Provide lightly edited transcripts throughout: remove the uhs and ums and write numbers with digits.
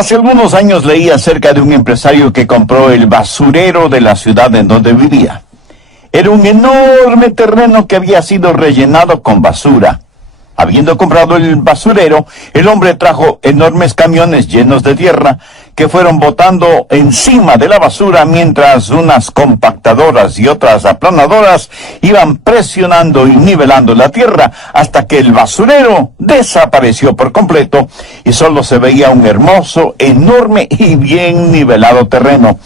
Hace algunos años leí acerca de un empresario que compró el basurero de la ciudad en donde vivía. Era un enorme terreno que había sido rellenado con basura. Habiendo comprado el basurero, el hombre trajo enormes camiones llenos de tierra que fueron botando encima de la basura mientras unas compactadoras y otras aplanadoras iban presionando y nivelando la tierra hasta que el basurero desapareció por completo y solo se veía un hermoso, enorme y bien nivelado terreno.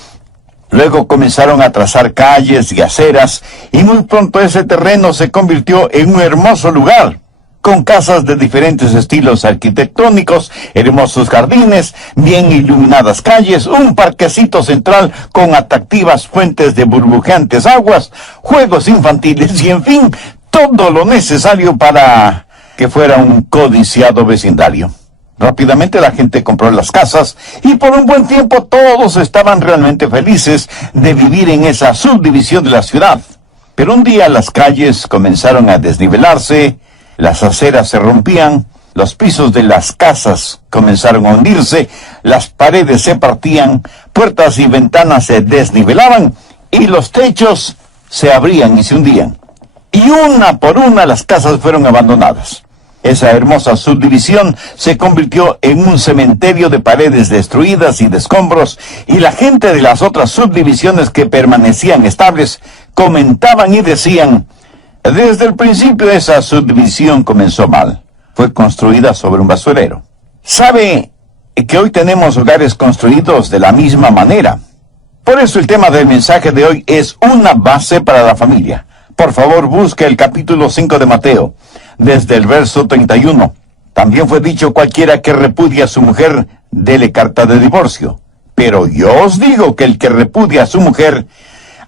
Luego comenzaron a trazar calles y aceras y muy pronto ese terreno se convirtió en un hermoso lugar, con casas de diferentes estilos arquitectónicos, hermosos jardines, bien iluminadas calles, un parquecito central con atractivas fuentes de burbujeantes aguas, juegos infantiles y, en fin, todo lo necesario para que fuera un codiciado vecindario. Rápidamente la gente compró las casas y por un buen tiempo todos estaban realmente felices de vivir en esa subdivisión de la ciudad. Pero un día las calles comenzaron a desnivelarse, las aceras se rompían, los pisos de las casas comenzaron a hundirse, las paredes se partían, puertas y ventanas se desnivelaban y los techos se abrían y se hundían. Y una por una las casas fueron abandonadas. Esa hermosa subdivisión se convirtió en un cementerio de paredes destruidas y de escombros, y la gente de las otras subdivisiones que permanecían estables comentaban y decían: desde el principio esa subdivisión comenzó mal. Fue construida sobre un basurero. ¿Sabe que hoy tenemos hogares construidos de la misma manera? Por eso el tema del mensaje de hoy es una base para la familia. Por favor, busque el capítulo 5 de Mateo, desde el verso 31. También fue dicho: cualquiera que repudia a su mujer, dele carta de divorcio. Pero yo os digo que el que repudia a su mujer,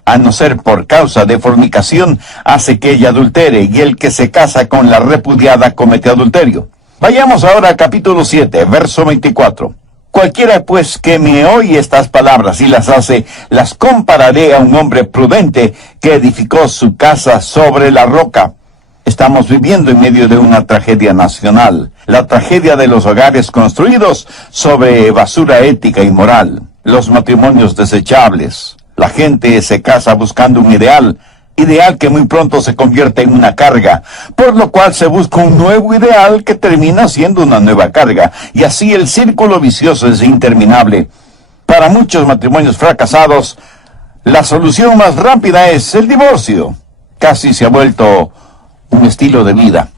a no ser por causa de fornicación, hace que ella adultere, y el que se casa con la repudiada comete adulterio. Vayamos ahora al capítulo 7, verso 24. Cualquiera pues que me oye estas palabras y las hace, las compararé a un hombre prudente que edificó su casa sobre la roca. Estamos viviendo en medio de una tragedia nacional, la tragedia de los hogares construidos sobre basura ética y moral, los matrimonios desechables. La gente se casa buscando un ideal que muy pronto se convierte en una carga, por lo cual se busca un nuevo ideal que termina siendo una nueva carga, y así el círculo vicioso es interminable. Para muchos matrimonios fracasados, la solución más rápida es el divorcio. Casi se ha vuelto un estilo de vida.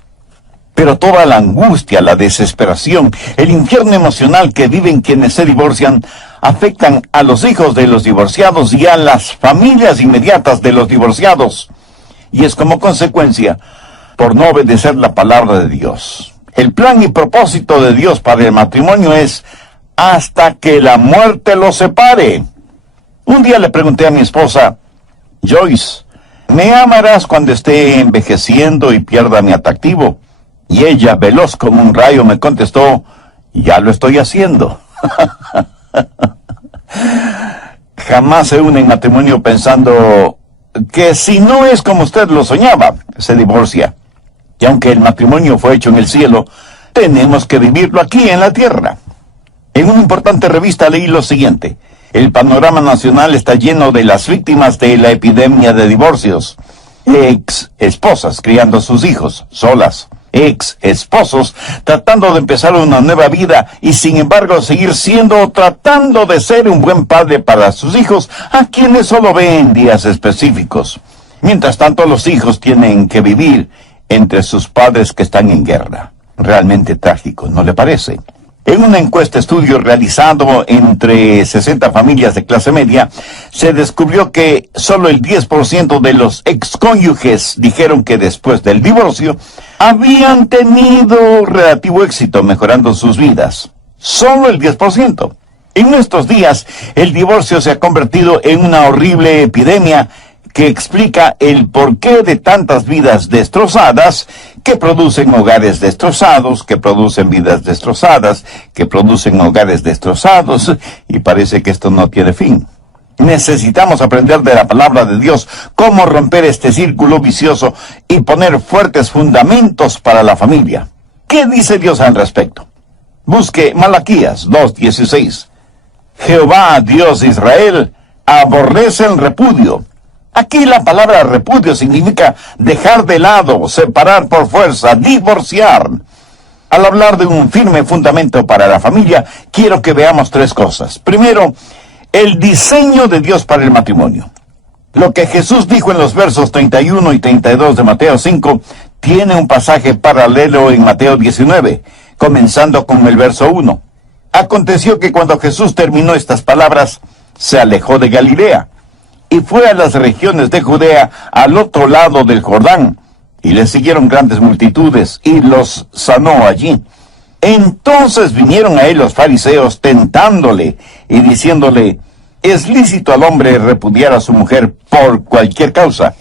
Pero toda la angustia, la desesperación, el infierno emocional que viven quienes se divorcian, afectan a los hijos de los divorciados y a las familias inmediatas de los divorciados. Y es como consecuencia por no obedecer la palabra de Dios. El plan y propósito de Dios para el matrimonio es hasta que la muerte los separe. Un día le pregunté a mi esposa: Joyce, ¿me amarás cuando esté envejeciendo y pierda mi atractivo? Y ella, veloz como un rayo, me contestó: ya lo estoy haciendo. Jamás se une en matrimonio pensando que si no es como usted lo soñaba, se divorcia. Y aunque el matrimonio fue hecho en el cielo, tenemos que vivirlo aquí en la tierra. En una importante revista leí lo siguiente: el panorama nacional está lleno de las víctimas de la epidemia de divorcios. Ex esposas criando a sus hijos solas, ex esposos tratando de empezar una nueva vida y sin embargo seguir tratando de ser un buen padre para sus hijos, a quienes solo ven días específicos. Mientras tanto, los hijos tienen que vivir entre sus padres que están en guerra. Realmente trágico, ¿no le parece? En una encuesta estudio realizado entre 60 familias de clase media, se descubrió que solo el 10% de los excónyuges dijeron que después del divorcio habían tenido relativo éxito mejorando sus vidas. Solo el 10%. En nuestros días, el divorcio se ha convertido en una horrible epidemia que explica el porqué de tantas vidas destrozadas, que producen hogares destrozados, que producen vidas destrozadas, que producen hogares destrozados, y parece que esto no tiene fin. Necesitamos aprender de la palabra de Dios cómo romper este círculo vicioso y poner fuertes fundamentos para la familia. ¿Qué dice Dios al respecto? Busque Malaquías 2:16. Jehová, Dios de Israel, aborrece el repudio. Aquí la palabra repudio significa dejar de lado, separar por fuerza, divorciar. Al hablar de un firme fundamento para la familia, quiero que veamos tres cosas. Primero, el diseño de Dios para el matrimonio. Lo que Jesús dijo en los versos 31 y 32 de Mateo 5 tiene un pasaje paralelo en Mateo 19, comenzando con el verso 1. Aconteció que cuando Jesús terminó estas palabras, se alejó de Galilea y fue a las regiones de Judea al otro lado del Jordán, y le siguieron grandes multitudes, y los sanó allí. Entonces vinieron a él los fariseos tentándole y diciéndole: ¿es lícito al hombre repudiar a su mujer por cualquier causa?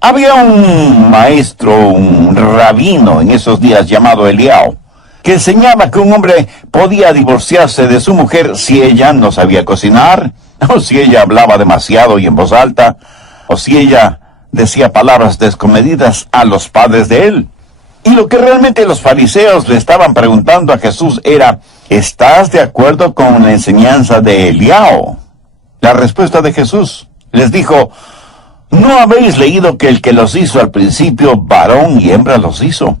Había un maestro, un rabino en esos días llamado Eliao, que enseñaba que un hombre podía divorciarse de su mujer si ella no sabía cocinar, o si ella hablaba demasiado y en voz alta, o si ella decía palabras descomedidas a los padres de él. Y lo que realmente los fariseos le estaban preguntando a Jesús era: ¿estás de acuerdo con la enseñanza de Eliao? La respuesta de Jesús les dijo: ¿no habéis leído que el que los hizo al principio, varón y hembra los hizo?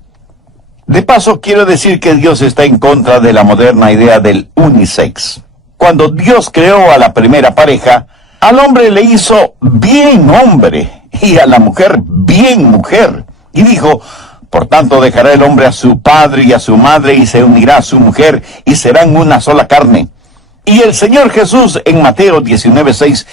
De paso, quiero decir que Dios está en contra de la moderna idea del unisex. Cuando Dios creó a la primera pareja, al hombre le hizo bien hombre y a la mujer bien mujer. Y dijo: por tanto dejará el hombre a su padre y a su madre y se unirá a su mujer y serán una sola carne. Y el Señor Jesús en Mateo 19:6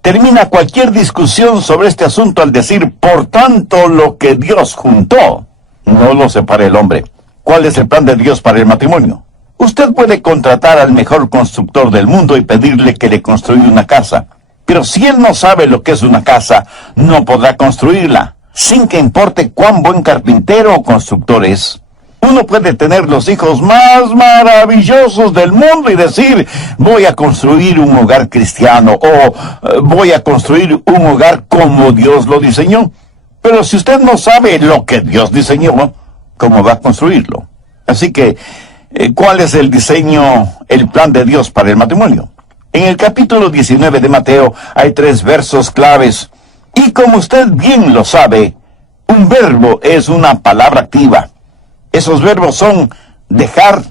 termina cualquier discusión sobre este asunto al decir: por tanto lo que Dios juntó, no lo separe el hombre. ¿Cuál es el plan de Dios para el matrimonio? Usted puede contratar al mejor constructor del mundo y pedirle que le construya una casa. Pero si él no sabe lo que es una casa, no podrá construirla, sin que importe cuán buen carpintero o constructor es. Uno puede tener los hijos más maravillosos del mundo y decir: voy a construir un hogar cristiano, o voy a construir un hogar como Dios lo diseñó. Pero si usted no sabe lo que Dios diseñó, ¿cómo va a construirlo? Así que, ¿cuál es el diseño, el plan de Dios para el matrimonio? En el capítulo 19 de Mateo hay 3 versos claves. Y como usted bien lo sabe, un verbo es una palabra activa. Esos verbos son dejar,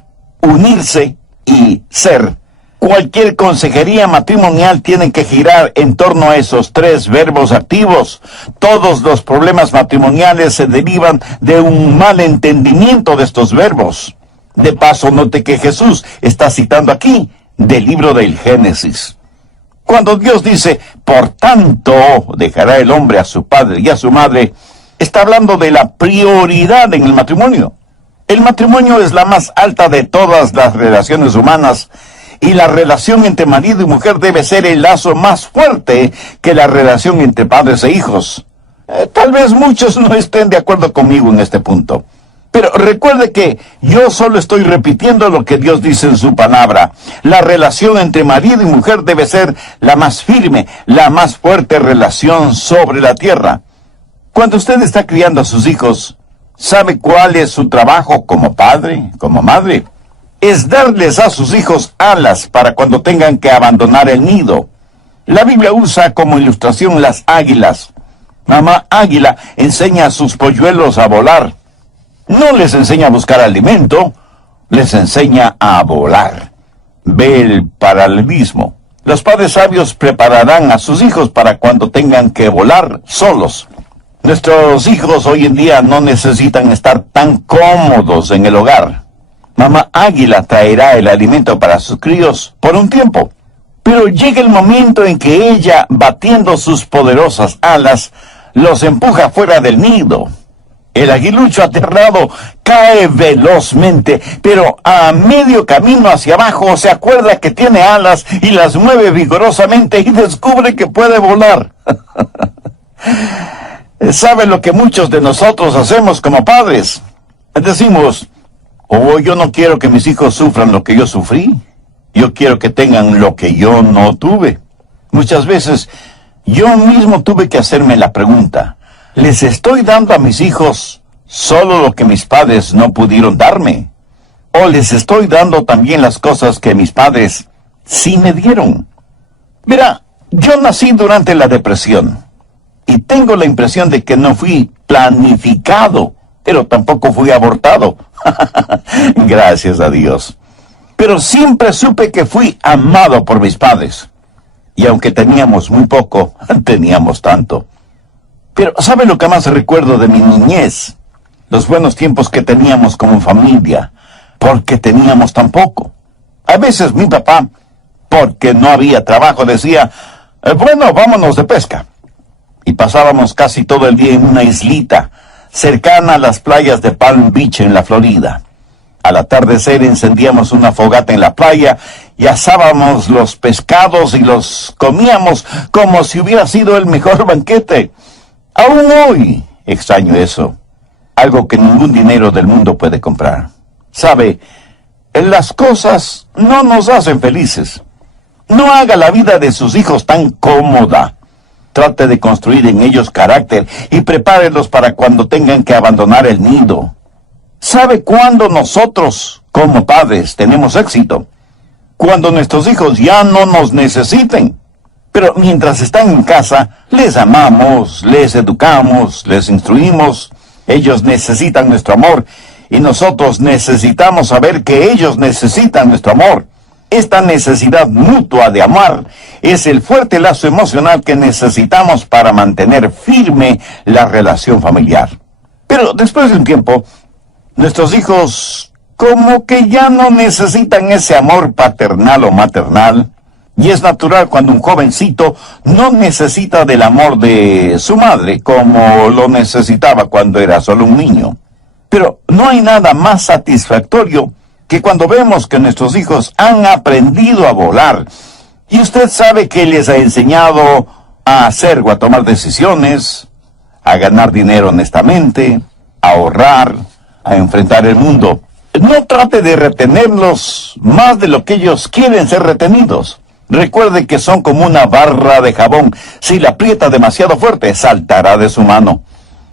unirse y ser. Cualquier consejería matrimonial tiene que girar en torno a esos 3 verbos activos. Todos los problemas matrimoniales se derivan de un mal entendimiento de estos verbos. De paso, note que Jesús está citando aquí del libro del Génesis. Cuando Dios dice: por tanto dejará el hombre a su padre y a su madre, está hablando de la prioridad en el matrimonio. El matrimonio es la más alta de todas las relaciones humanas, y la relación entre marido y mujer debe ser el lazo más fuerte que la relación entre padres e hijos. Tal vez muchos no estén de acuerdo conmigo en este punto, pero recuerde que yo solo estoy repitiendo lo que Dios dice en su palabra. La relación entre marido y mujer debe ser la más firme, la más fuerte relación sobre la tierra. Cuando usted está criando a sus hijos, ¿sabe cuál es su trabajo como padre, como madre? Es darles a sus hijos alas para cuando tengan que abandonar el nido. La Biblia usa como ilustración las águilas. Mamá águila enseña a sus polluelos a volar. No les enseña a buscar alimento, les enseña a volar. Ve el paralelismo. Los padres sabios prepararán a sus hijos para cuando tengan que volar solos. Nuestros hijos hoy en día no necesitan estar tan cómodos en el hogar. Mamá águila traerá el alimento para sus críos por un tiempo, pero llega el momento en que ella, batiendo sus poderosas alas, los empuja fuera del nido. El aguilucho aterrado cae velozmente, pero a medio camino hacia abajo se acuerda que tiene alas y las mueve vigorosamente y descubre que puede volar. ¿Sabe lo que muchos de nosotros hacemos como padres? Decimos: oh, yo no quiero que mis hijos sufran lo que yo sufrí. Yo quiero que tengan lo que yo no tuve. Muchas veces yo mismo tuve que hacerme la pregunta: ¿les estoy dando a mis hijos solo lo que mis padres no pudieron darme? ¿O les estoy dando también las cosas que mis padres sí me dieron? Mira, yo nací durante la depresión y tengo la impresión de que no fui planificado, pero tampoco fui abortado. Gracias a Dios. Pero siempre supe que fui amado por mis padres. Y aunque teníamos muy poco, teníamos tanto. Pero ¿sabe lo que más recuerdo de mi niñez? Los buenos tiempos que teníamos como familia, porque teníamos tan poco. A veces mi papá, porque no había trabajo, decía, bueno, vámonos de pesca. Y pasábamos casi todo el día en una islita, cercana a las playas de Palm Beach en la Florida. Al atardecer encendíamos una fogata en la playa y asábamos los pescados y los comíamos como si hubiera sido el mejor banquete. Aún hoy extraño eso, algo que ningún dinero del mundo puede comprar. Sabe, las cosas no nos hacen felices. No haga la vida de sus hijos tan cómoda. Trate de construir en ellos carácter y prepárelos para cuando tengan que abandonar el nido. ¿Sabe cuándo nosotros, como padres, tenemos éxito? Cuando nuestros hijos ya no nos necesiten. Pero mientras están en casa, les amamos, les educamos, les instruimos. Ellos necesitan nuestro amor y nosotros necesitamos saber que ellos necesitan nuestro amor. Esta necesidad mutua de amar es el fuerte lazo emocional que necesitamos para mantener firme la relación familiar. Pero después de un tiempo, nuestros hijos como que ya no necesitan ese amor paternal o maternal. Y es natural cuando un jovencito no necesita del amor de su madre como lo necesitaba cuando era solo un niño. Pero no hay nada más satisfactorio que cuando vemos que nuestros hijos han aprendido a volar, y usted sabe que les ha enseñado a hacer o a tomar decisiones, a ganar dinero honestamente, a ahorrar, a enfrentar el mundo. No trate de retenerlos más de lo que ellos quieren ser retenidos. Recuerde que son como una barra de jabón. Si la aprieta demasiado fuerte, saltará de su mano.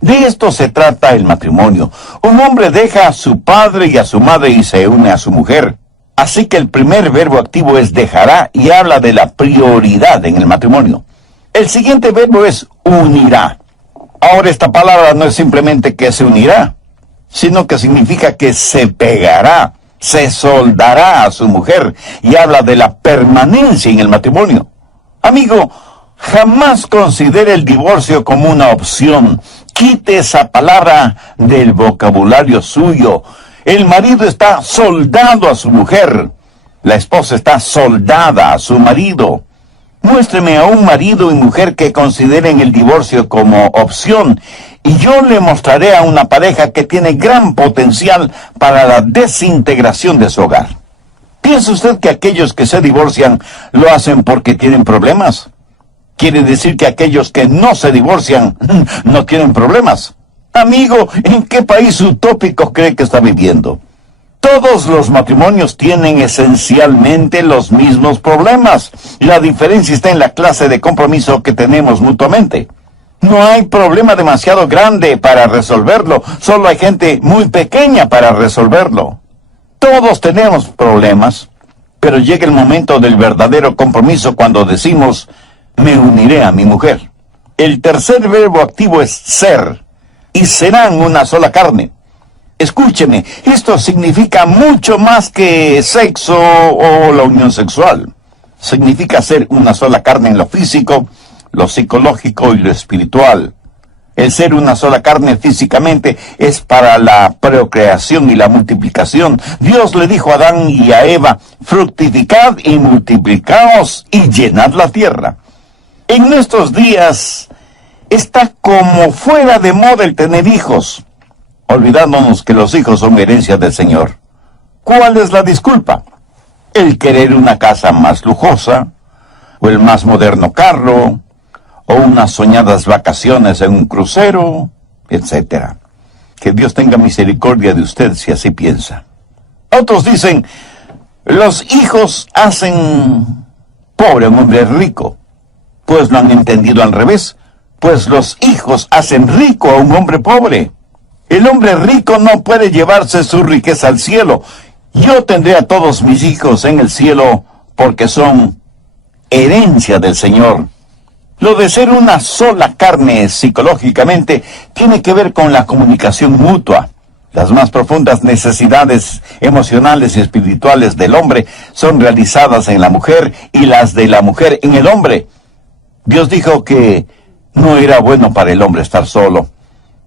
De esto se trata el matrimonio. Un hombre deja a su padre y a su madre y se une a su mujer. Así que el primer verbo activo es dejará y habla de la prioridad en el matrimonio. El siguiente verbo es unirá. Ahora esta palabra no es simplemente que se unirá, sino que significa que se pegará, se soldará a su mujer y habla de la permanencia en el matrimonio. Amigo, jamás considere el divorcio como una opción. Quite esa palabra del vocabulario suyo. El marido está soldado a su mujer. La esposa está soldada a su marido. Muéstreme a un marido y mujer que consideren el divorcio como opción, y yo le mostraré a una pareja que tiene gran potencial para la desintegración de su hogar. ¿Piensa usted que aquellos que se divorcian lo hacen porque tienen problemas? ¿Quiere decir que aquellos que no se divorcian no tienen problemas? Amigo, ¿en qué país utópico cree que está viviendo? Todos los matrimonios tienen esencialmente los mismos problemas. La diferencia está en la clase de compromiso que tenemos mutuamente. No hay problema demasiado grande para resolverlo, solo hay gente muy pequeña para resolverlo. Todos tenemos problemas, pero llega el momento del verdadero compromiso cuando decimos, me uniré a mi mujer. El tercer verbo activo es ser, y serán una sola carne. Escúcheme, esto significa mucho más que sexo o la unión sexual. Significa ser una sola carne en lo físico, lo psicológico y lo espiritual. El ser una sola carne físicamente es para la procreación y la multiplicación. Dios le dijo a Adán y a Eva, fructificad y multiplicaos y llenad la tierra. En nuestros días está como fuera de moda el tener hijos, olvidándonos que los hijos son herencia del Señor. ¿Cuál es la disculpa? El querer una casa más lujosa, o el más moderno carro, o unas soñadas vacaciones en un crucero, etc. Que Dios tenga misericordia de usted si así piensa. Otros dicen, los hijos hacen pobre a un hombre rico. Pues lo han entendido al revés, pues los hijos hacen rico a un hombre pobre. El hombre rico no puede llevarse su riqueza al cielo, Yo tendré a todos mis hijos en el cielo porque son herencia del Señor. Lo de ser una sola carne psicológicamente tiene que ver con la comunicación mutua. Las más profundas necesidades emocionales y espirituales del hombre son realizadas en la mujer y las de la mujer en el hombre. Dios dijo que no era bueno para el hombre estar solo.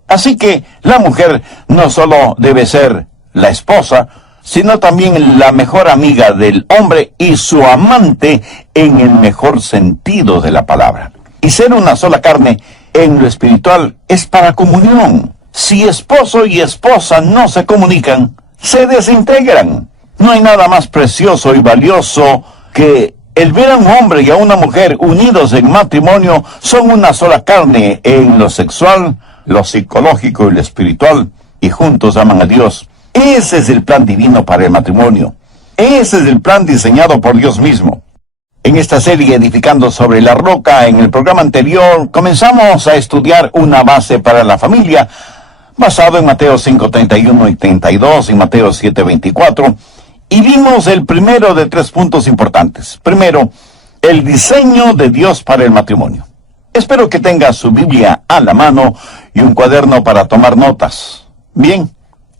Así que la mujer no solo debe ser la esposa, sino también la mejor amiga del hombre y su amante en el mejor sentido de la palabra. Y ser una sola carne en lo espiritual es para comunión. Si esposo y esposa no se comunican, se desintegran. No hay nada más precioso y valioso que el ver a un hombre y a una mujer unidos en matrimonio. Son una sola carne en lo sexual, lo psicológico y lo espiritual, y juntos aman a Dios. Ese es el plan divino para el matrimonio. Ese es el plan diseñado por Dios mismo. En esta serie Edificando sobre la Roca, en el programa anterior, comenzamos a estudiar una base para la familia, basado en Mateo 5:31 y 32 y Mateo 7:24, y vimos el primero de 3 puntos importantes. Primero, el diseño de Dios para el matrimonio. Espero que tenga su Biblia a la mano y un cuaderno para tomar notas. Bien,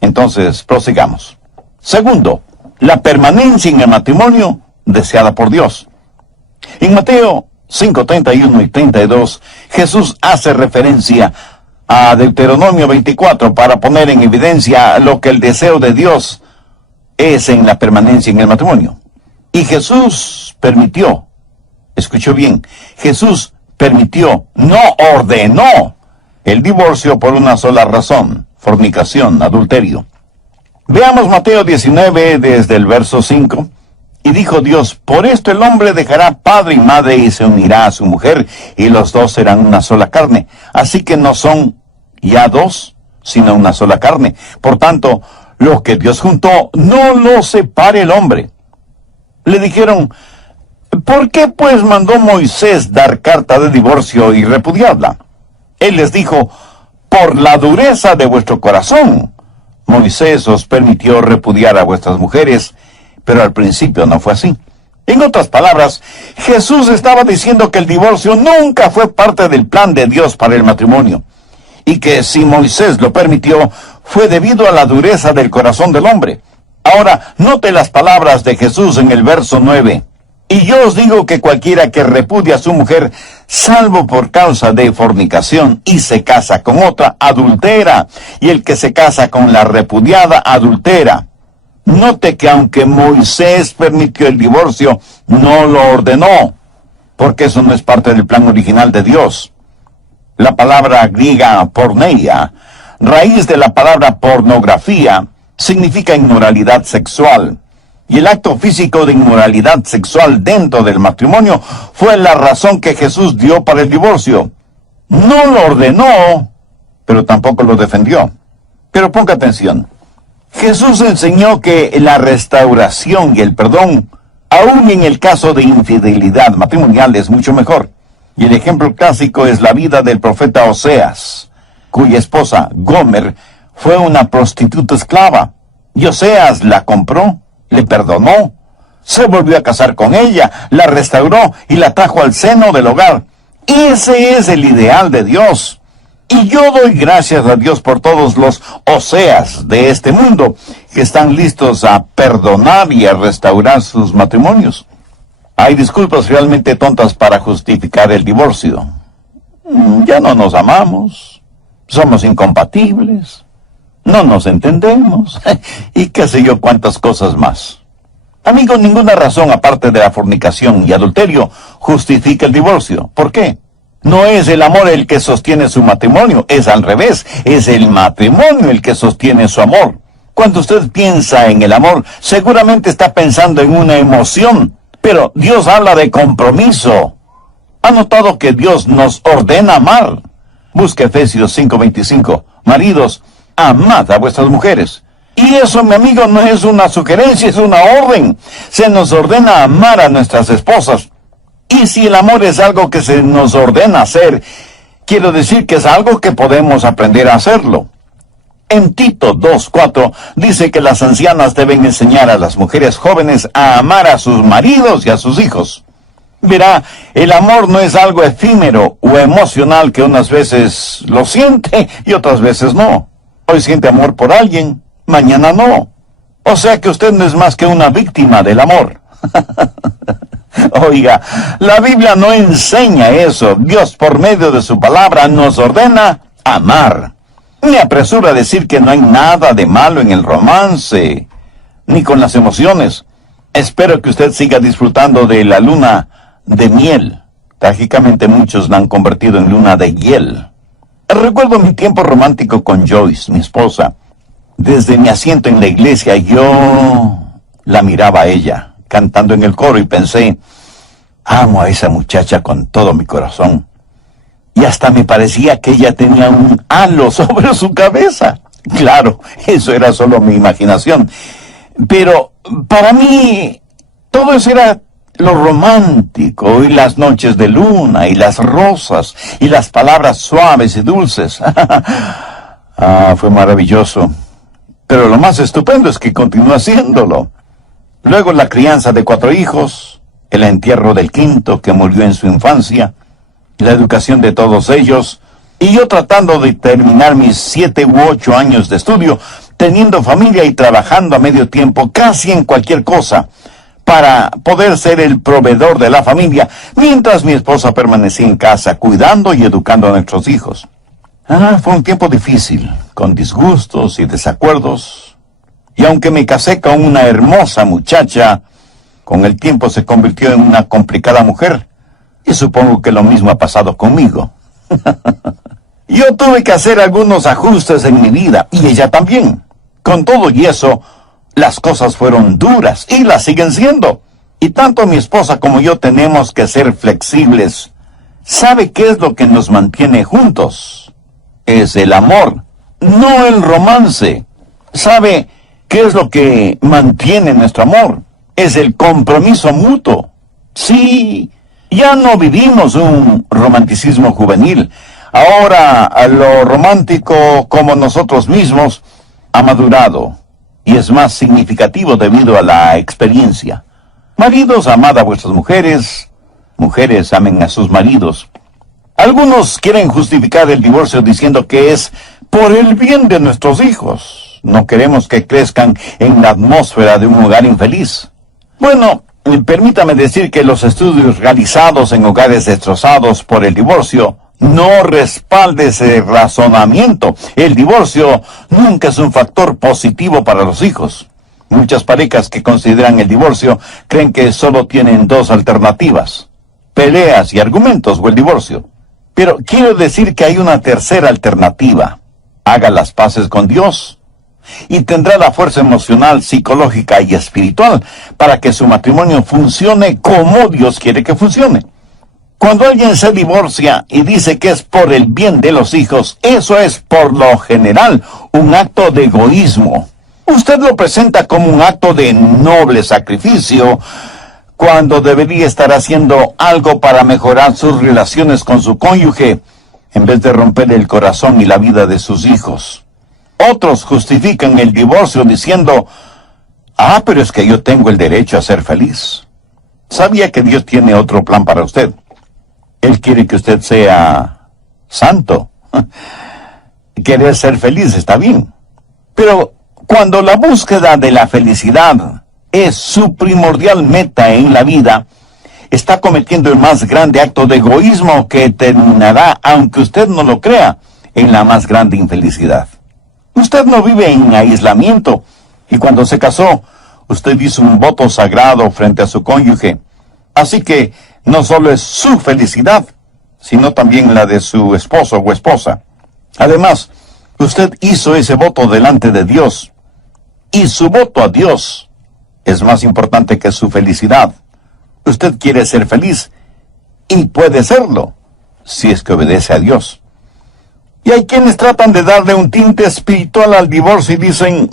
entonces prosigamos. Segundo, la permanencia en el matrimonio deseada por Dios. En Mateo 5:31 y 32, Jesús hace referencia a Deuteronomio 24 para poner en evidencia lo que el deseo de Dios es en la permanencia en el matrimonio. Y Jesús permitió, escuchó bien, Jesús permitió, no ordenó, el divorcio por una sola razón: fornicación, adulterio. Veamos Mateo 19 desde el verso 5. Y dijo Dios: por esto el hombre dejará padre y madre y se unirá a su mujer, y los dos serán una sola carne. Así que no son ya dos, sino una sola carne. Por tanto, lo que Dios juntó, no lo separe el hombre. Le dijeron: ¿por qué pues mandó Moisés dar carta de divorcio y repudiarla? Él les dijo: por la dureza de vuestro corazón. Moisés os permitió repudiar a vuestras mujeres, pero al principio no fue así. En otras palabras, Jesús estaba diciendo que el divorcio nunca fue parte del plan de Dios para el matrimonio, y que si Moisés lo permitió, fue debido a la dureza del corazón del hombre. Ahora, note las palabras de Jesús en el verso 9. Y yo os digo que cualquiera que repudia a su mujer, salvo por causa de fornicación, y se casa con otra, adultera, y el que se casa con la repudiada, adultera. Note que aunque Moisés permitió el divorcio, no lo ordenó, porque eso no es parte del plan original de Dios. La palabra griega porneia, raíz de la palabra pornografía, significa inmoralidad sexual. Y el acto físico de inmoralidad sexual dentro del matrimonio fue la razón que Jesús dio para el divorcio. No lo ordenó, pero tampoco lo defendió. Pero ponga atención. Jesús enseñó que la restauración y el perdón, aun en el caso de infidelidad matrimonial, es mucho mejor. Y el ejemplo clásico es la vida del profeta Oseas, cuya esposa, Gomer, fue una prostituta esclava. Y Oseas la compró, le perdonó, se volvió a casar con ella, la restauró y la trajo al seno del hogar. Ese es el ideal de Dios. Y yo doy gracias a Dios por todos los Oseas de este mundo que están listos a perdonar y a restaurar sus matrimonios. Hay disculpas realmente tontas para justificar el divorcio. Ya no nos amamos, somos incompatibles, no nos entendemos, y qué sé yo cuántas cosas más. Amigo, ninguna razón aparte de la fornicación y adulterio justifica el divorcio. ¿Por qué? No es el amor el que sostiene su matrimonio, es al revés, es el matrimonio el que sostiene su amor. Cuando usted piensa en el amor, seguramente está pensando en una emoción, pero Dios habla de compromiso. ¿Ha notado que Dios nos ordena amar? Busca Efesios 5:25. Maridos, amad a vuestras mujeres. Y eso, mi amigo, no es una sugerencia, es una orden. Se nos ordena amar a nuestras esposas. Y si el amor es algo que se nos ordena hacer, quiero decir que es algo que podemos aprender a hacerlo. En Tito 2:4 dice que las ancianas deben enseñar a las mujeres jóvenes a amar a sus maridos y a sus hijos. Verá, el amor no es algo efímero o emocional que unas veces lo siente y otras veces no. Hoy siente amor por alguien, mañana no. O sea que usted no es más que una víctima del amor. Oiga, la Biblia no enseña eso. Dios, por medio de su palabra, nos ordena amar. Me apresuro a decir que no hay nada de malo en el romance, ni con las emociones. Espero que usted siga disfrutando de la luna de miel. Trágicamente muchos la han convertido en luna de hiel. Recuerdo mi tiempo romántico con Joyce, mi esposa. Desde mi asiento en la iglesia yo la miraba a ella, cantando en el coro, y pensé, amo a esa muchacha con todo mi corazón. Y hasta me parecía que ella tenía un halo sobre su cabeza. Claro, eso era solo mi imaginación. Pero para mí, todo eso era lo romántico, y las noches de luna, y las rosas, y las palabras suaves y dulces. Fue maravilloso. Pero lo más estupendo es que continúa haciéndolo. Luego la crianza de 4 hijos, el entierro del quinto que murió en su infancia, la educación de todos ellos, y yo tratando de terminar mis 7 u 8 años de estudio, teniendo familia y trabajando a medio tiempo casi en cualquier cosa, para poder ser el proveedor de la familia, mientras mi esposa permanecía en casa cuidando y educando a nuestros hijos. Fue un tiempo difícil, con disgustos y desacuerdos, y aunque me casé con una hermosa muchacha, con el tiempo se convirtió en una complicada mujer. Y supongo que lo mismo ha pasado conmigo. Yo tuve que hacer algunos ajustes en mi vida, y ella también. Con todo y eso, las cosas fueron duras, y las siguen siendo. Y tanto mi esposa como yo tenemos que ser flexibles. ¿Sabe qué es lo que nos mantiene juntos? Es el amor, no el romance. ¿Sabe qué es lo que mantiene nuestro amor? Es el compromiso mutuo. Sí. Ya no vivimos un romanticismo juvenil. Ahora lo romántico, como nosotros mismos, ha madurado y es más significativo debido a la experiencia. Maridos, amad a vuestras mujeres. Mujeres, amen a sus maridos. Algunos quieren justificar el divorcio diciendo que es por el bien de nuestros hijos. No queremos que crezcan en la atmósfera de un hogar infeliz. Bueno, permítame decir que los estudios realizados en hogares destrozados por el divorcio no respaldan ese razonamiento. El divorcio nunca es un factor positivo para los hijos. Muchas parejas que consideran el divorcio creen que solo tienen 2 alternativas: peleas y argumentos o el divorcio. Pero quiero decir que hay una tercera alternativa: haga las paces con Dios, y tendrá la fuerza emocional, psicológica y espiritual para que su matrimonio funcione como Dios quiere que funcione. Cuando alguien se divorcia y dice que es por el bien de los hijos, eso es por lo general un acto de egoísmo. Usted lo presenta como un acto de noble sacrificio, cuando debería estar haciendo algo para mejorar sus relaciones con su cónyuge, en vez de romper el corazón y la vida de sus hijos. Otros justifican el divorcio diciendo, pero es que yo tengo el derecho a ser feliz. ¿Sabía que Dios tiene otro plan para usted? Él quiere que usted sea santo. Querer ser feliz está bien. Pero cuando la búsqueda de la felicidad es su primordial meta en la vida, está cometiendo el más grande acto de egoísmo que terminará, aunque usted no lo crea, en la más grande infelicidad. Usted no vive en aislamiento, y cuando se casó, usted hizo un voto sagrado frente a su cónyuge. Así que no solo es su felicidad, sino también la de su esposo o esposa. Además, usted hizo ese voto delante de Dios, y su voto a Dios es más importante que su felicidad. Usted quiere ser feliz, y puede serlo, si es que obedece a Dios. Y hay quienes tratan de darle un tinte espiritual al divorcio y dicen,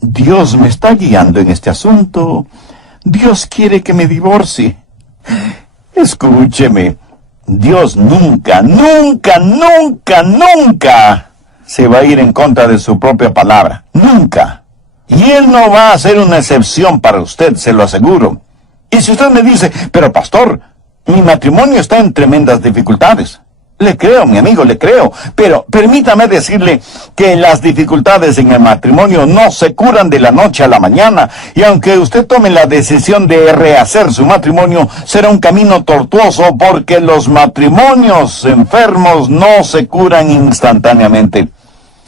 Dios me está guiando en este asunto, Dios quiere que me divorcie. Escúcheme, Dios nunca, nunca, nunca, nunca se va a ir en contra de su propia palabra. Nunca. Y Él no va a hacer una excepción para usted, se lo aseguro. Y si usted me dice, pero pastor, mi matrimonio está en tremendas dificultades. Le creo, mi amigo, le creo. Pero permítame decirle que las dificultades en el matrimonio no se curan de la noche a la mañana. Y aunque usted tome la decisión de rehacer su matrimonio, será un camino tortuoso porque los matrimonios enfermos no se curan instantáneamente.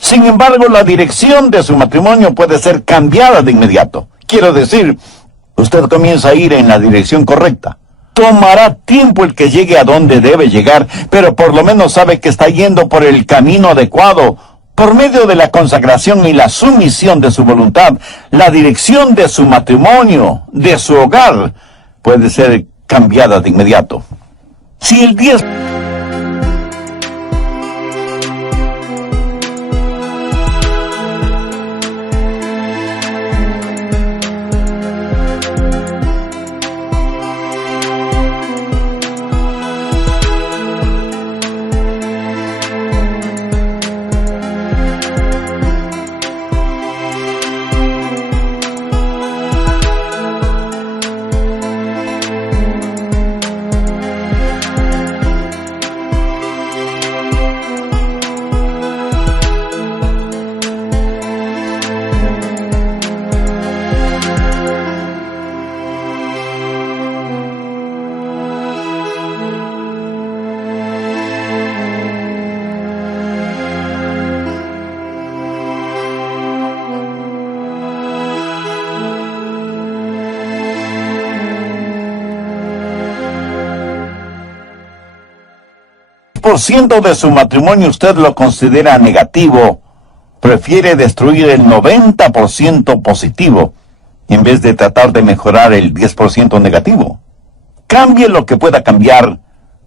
Sin embargo, la dirección de su matrimonio puede ser cambiada de inmediato. Quiero decir, usted comienza a ir en la dirección correcta. Tomará tiempo el que llegue a donde debe llegar, pero por lo menos sabe que está yendo por el camino adecuado. Por medio de la consagración y la sumisión de su voluntad, la dirección de su matrimonio, de su hogar, puede ser cambiada de inmediato. Si el 10... % de su matrimonio usted lo considera negativo, prefiere destruir el 90% positivo en vez de tratar de mejorar el 10% negativo. Cambie lo que pueda cambiar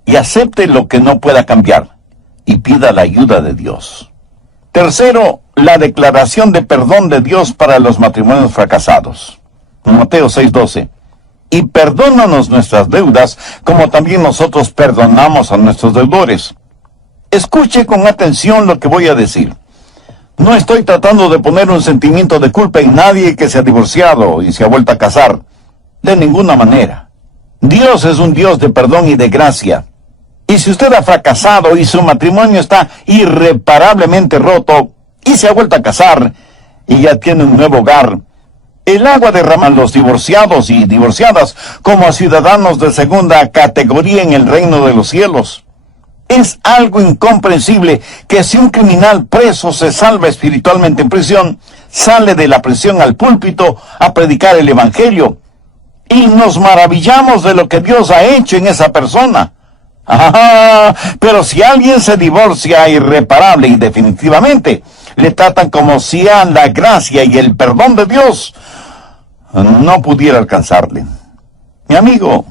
y acepte lo que no pueda cambiar y pida la ayuda de Dios. Tercero, la declaración de perdón de Dios para los matrimonios fracasados. Mateo 6:12. Y perdónanos nuestras deudas, como también nosotros perdonamos a nuestros deudores. Escuche con atención lo que voy a decir. No estoy tratando de poner un sentimiento de culpa en nadie que se ha divorciado y se ha vuelto a casar. De ninguna manera. Dios es un Dios de perdón y de gracia. Y si usted ha fracasado y su matrimonio está irreparablemente roto y se ha vuelto a casar y ya tiene un nuevo hogar, el agua derrama a los divorciados y divorciadas como a ciudadanos de segunda categoría en el reino de los cielos. Es algo incomprensible que si un criminal preso se salva espiritualmente en prisión, sale de la prisión al púlpito a predicar el evangelio. Y nos maravillamos de lo que Dios ha hecho en esa persona. Pero si alguien se divorcia irreparable y definitivamente, le tratan como si a la gracia y el perdón de Dios no pudiera alcanzarle. Mi amigo,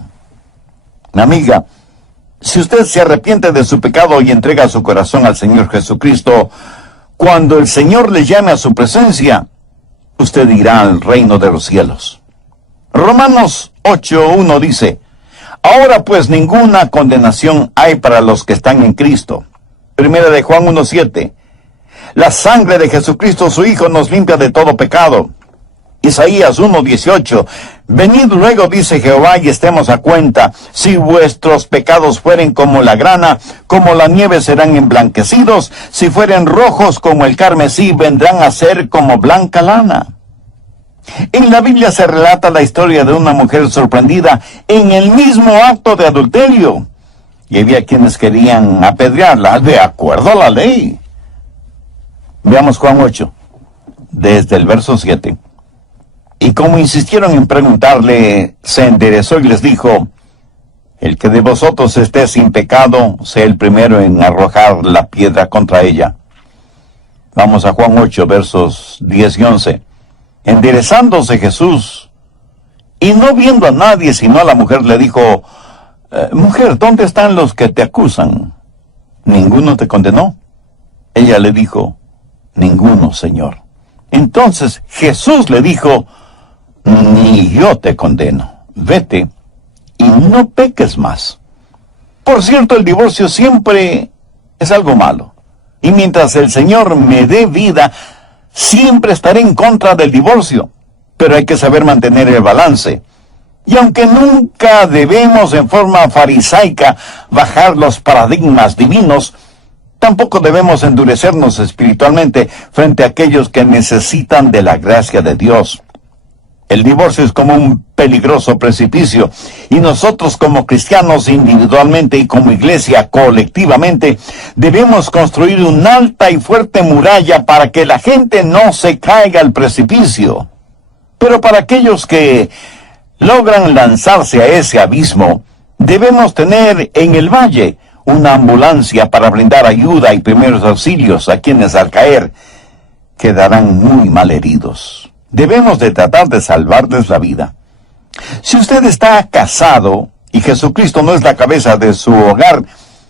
mi amiga, si usted se arrepiente de su pecado y entrega su corazón al Señor Jesucristo, cuando el Señor le llame a su presencia, usted irá al reino de los cielos. Romanos 8:1 dice, ahora pues ninguna condenación hay para los que están en Cristo. Primera de Juan 1:7, la sangre de Jesucristo su Hijo nos limpia de todo pecado. Isaías 1:18, venid luego, dice Jehová, y estemos a cuenta. Si vuestros pecados fueren como la grana, como la nieve serán emblanquecidos. Si fueren rojos como el carmesí, vendrán a ser como blanca lana. En la Biblia se relata la historia de una mujer sorprendida en el mismo acto de adulterio. Y había quienes querían apedrearla de acuerdo a la ley. Veamos Juan 8, desde el verso 7. Y como insistieron en preguntarle, se enderezó y les dijo, el que de vosotros esté sin pecado, sea el primero en arrojar la piedra contra ella. Vamos a Juan 8, versos 10 y 11. Enderezándose Jesús, y no viendo a nadie sino a la mujer, le dijo, mujer, ¿dónde están los que te acusan? ¿Ninguno te condenó? Ella le dijo, ninguno, Señor. Entonces Jesús le dijo, ni yo te condeno. Vete y no peques más. Por cierto, el divorcio siempre es algo malo. Y mientras el Señor me dé vida, siempre estaré en contra del divorcio. Pero hay que saber mantener el balance. Y aunque nunca debemos en forma farisaica bajar los paradigmas divinos, tampoco debemos endurecernos espiritualmente frente a aquellos que necesitan de la gracia de Dios. El divorcio es como un peligroso precipicio, y nosotros como cristianos individualmente y como iglesia colectivamente debemos construir una alta y fuerte muralla para que la gente no se caiga al precipicio. Pero para aquellos que logran lanzarse a ese abismo, debemos tener en el valle una ambulancia para brindar ayuda y primeros auxilios a quienes al caer quedarán muy mal heridos. Debemos de tratar de salvarles la vida. Si usted está casado y Jesucristo no es la cabeza de su hogar,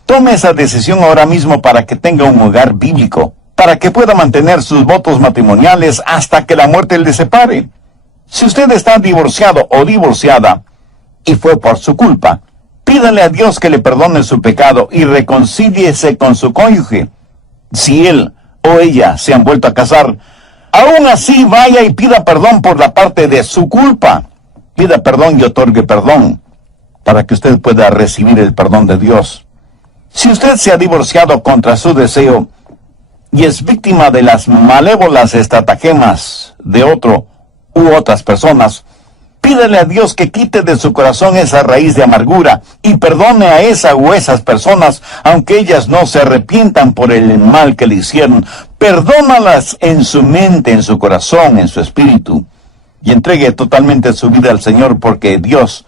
tome esa decisión ahora mismo para que tenga un hogar bíblico, para que pueda mantener sus votos matrimoniales hasta que la muerte le separe. Si usted está divorciado o divorciada y fue por su culpa, pídale a Dios que le perdone su pecado y reconcíliese con su cónyuge. Si él o ella se han vuelto a casar, aún así vaya y pida perdón por la parte de su culpa. Pida perdón y otorgue perdón para que usted pueda recibir el perdón de Dios. Si usted se ha divorciado contra su deseo y es víctima de las malévolas estratagemas de otro u otras personas, pídale a Dios que quite de su corazón esa raíz de amargura y perdone a esa o esas personas, aunque ellas no se arrepientan por el mal que le hicieron. Perdónalas en su mente, en su corazón, en su espíritu, y entregue totalmente su vida al Señor, porque Dios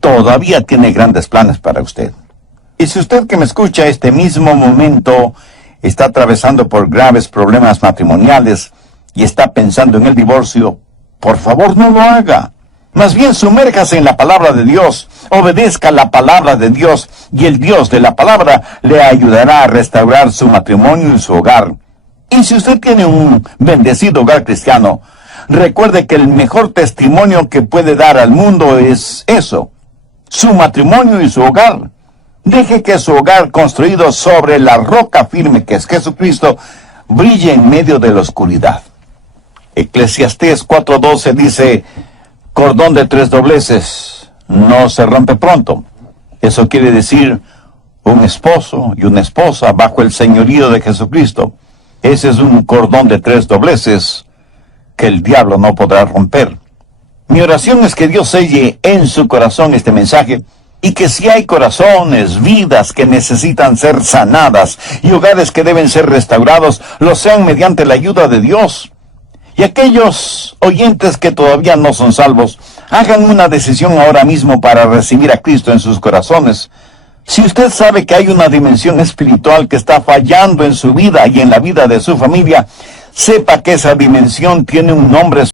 todavía tiene grandes planes para usted. Y si usted que me escucha este mismo momento está atravesando por graves problemas matrimoniales y está pensando en el divorcio, por favor no lo haga. Más bien sumérjase en la palabra de Dios, obedezca la palabra de Dios, y el Dios de la palabra le ayudará a restaurar su matrimonio y su hogar. Y si usted tiene un bendecido hogar cristiano, recuerde que el mejor testimonio que puede dar al mundo es eso, su matrimonio y su hogar. Deje que su hogar, construido sobre la roca firme que es Jesucristo, brille en medio de la oscuridad. Eclesiastés 4:12 dice: cordón de 3 dobleces no se rompe pronto. Eso quiere decir un esposo y una esposa bajo el señorío de Jesucristo. Ese es un cordón de 3 dobleces que el diablo no podrá romper. Mi oración es que Dios selle en su corazón este mensaje, y que si hay corazones, vidas que necesitan ser sanadas y hogares que deben ser restaurados, lo sean mediante la ayuda de Dios. Y aquellos oyentes que todavía no son salvos, hagan una decisión ahora mismo para recibir a Cristo en sus corazones. Si usted sabe que hay una dimensión espiritual que está fallando en su vida y en la vida de su familia, sepa que esa dimensión tiene un nombre